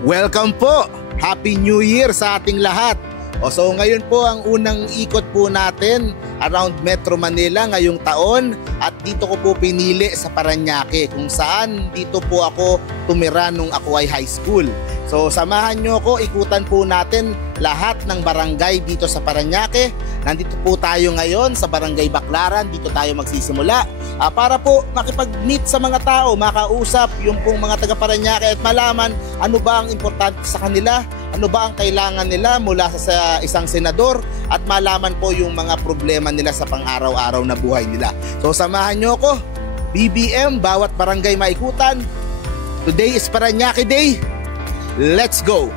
Welcome po! Happy New Year sa ating lahat! So ngayon po ang unang ikot po natin around Metro Manila ngayong taon at dito ko po pinili sa Parañaque kung saan dito po ako tumira nung ako ay high school. So samahan nyo ako, ikutan po natin lahat ng barangay dito sa Parañaque. Nandito po tayo ngayon sa Barangay Baclaran, dito tayo magsisimula para po makipag-meet sa mga tao, makausap yung pong mga taga Parañaque at malaman ano ba ang importante sa kanila, ano ba ang kailangan nila mula sa isang senador at malaman po yung mga problema nila sa pang-araw-araw na buhay nila. So samahan nyo ako, BBM, bawat barangay maikutan. Today is Parañaque Day. Let's go!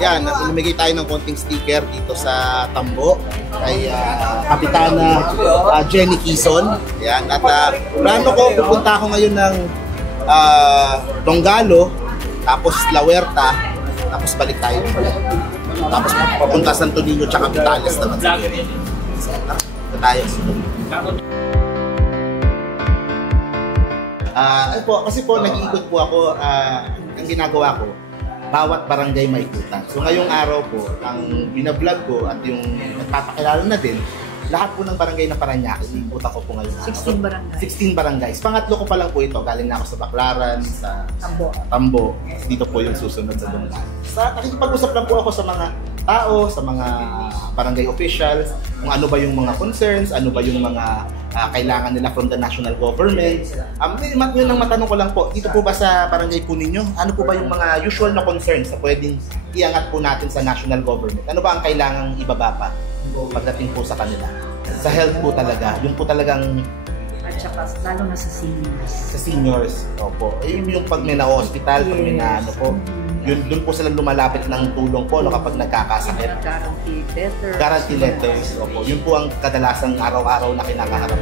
Yan, namimigay tayo ng konting sticker dito sa Tambo kay Kapitana Jenny Quizon. Yan, at plano ko, pupunta ako ngayon ng Donggalo, tapos La Huerta, tapos balik tayo. Tapos papunta Santo Niño tsaka Vitales naman. So, tayo. Kasi po, nag-iikot po ako, ang ginagawa ko, bawat barangay maikutan. So ngayong araw po, ang binablog ko at yung nagpapakilala na din, lahat po ng barangay na Parañaque, ikutan ko po ngayon. 16 barangays. 16 barangays. Pangatlo ko pa lang po ito. Galing na ako sa Baclaran, sa Tambo. Dito po yung susunod sa Donggalo. Nakikipag-usap lang po ako sa mga tao, sa mga barangay officials, kung ano ba yung mga concerns, ano ba yung mga kailangan nila from the national government. Yun ang matanong ko lang po, dito po ba sa barangay po ninyo, ano po ba yung mga usual na concerns na pwedeng iangat po natin sa national government? Ano ba ang kailangang ibaba pa pagdating po sa kanila? Sa health po talaga, yung po talagang at saka lalo na sa seniors. Sa seniors, opo. Yung pag may na-hospital, pag may na ano po, yun doon po sila lumalapit ng tulong po no, kapag nagkakasakit. Guarantee letters. Guarantee letters, opo. Yun po ang kadalasang araw-araw na kinakaharap.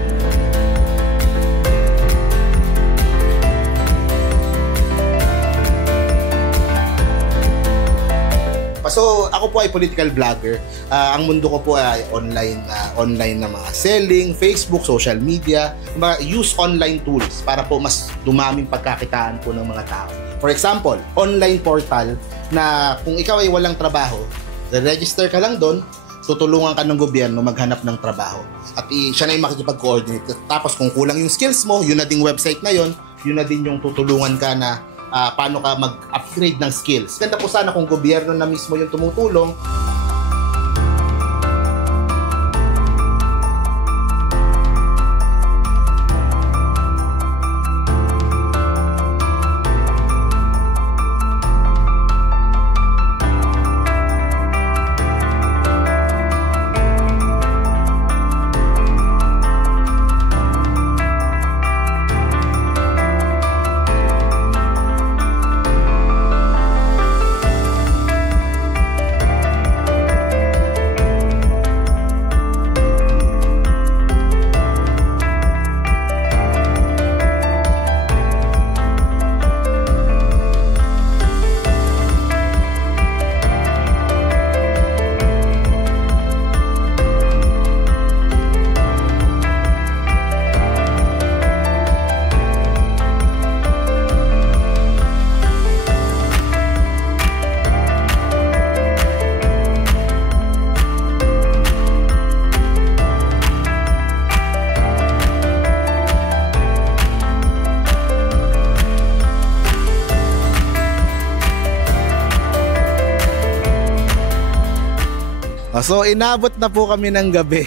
So ako po ay political vlogger. Ang mundo ko po ay online na mga selling, Facebook, social media, use online tools para po mas dumaming pagkakitaan po ng mga tao. For example, online portal na kung ikaw ay walang trabaho, register ka lang doon, tutulungan ka ng gobyerno maghanap ng trabaho. At siya na yung makikipag-coordinate. Tapos kung kulang yung skills mo, yun na ding website na yun na din yung tutulungan ka na paano ka mag-upgrade ng skills. Ganda po sana kung gobyerno na mismo yung tumutulong. So inabot na po kami ng gabi.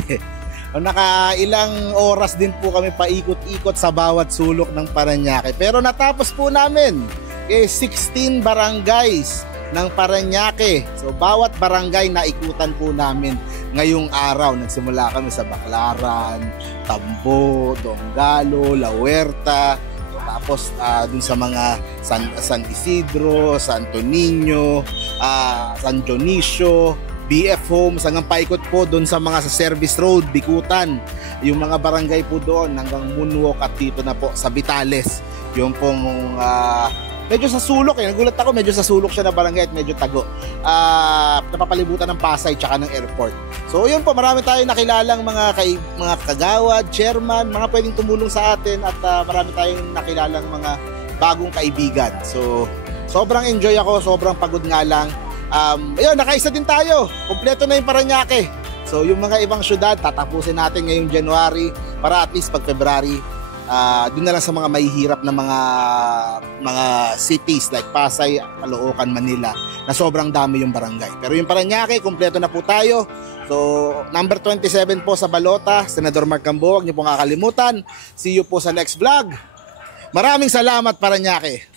Nakailang oras din po kami paikot-ikot sa bawat sulok ng Parañaque. Pero natapos po namin 16 barangays ng Parañaque. So bawat barangay naikutan po namin ngayong araw. Nagsimula kami sa Baclaran, Tambo, Donggalo, La Huerta. Tapos dun sa mga San Isidro, Santo Niño, San Dionisio, BF Homes, hanggang paikot po doon sa mga sa Service Road, Bikutan, yung mga barangay po doon hanggang Moonwalk at dito na po sa Vitales. Yung pong medyo sa sulok nagulat ako, medyo sa sulok siya na barangay at medyo tago. Napapalibutan ng Pasay tsaka ng airport. So yun po, marami tayong nakilalang mga kagawad, chairman, mga pwedeng tumulong sa atin at marami tayong nakilalang mga bagong kaibigan. So sobrang enjoy ako, sobrang pagod nga lang. Ayun, nakaisa din tayo. Kompleto na yung Parañaque. So yung mga ibang syudad, tatapusin natin ngayong January para at least pag February, doon na lang sa mga mahihirap na mga cities like Pasay, Caloocan, Manila na sobrang dami yung barangay. Pero yung Parañaque, kompleto na po tayo. So number 27 po sa Balota, Senador Mark Cambo, huwag niyo pong kakalimutan. See you po sa next vlog. Maraming salamat, Parañaque.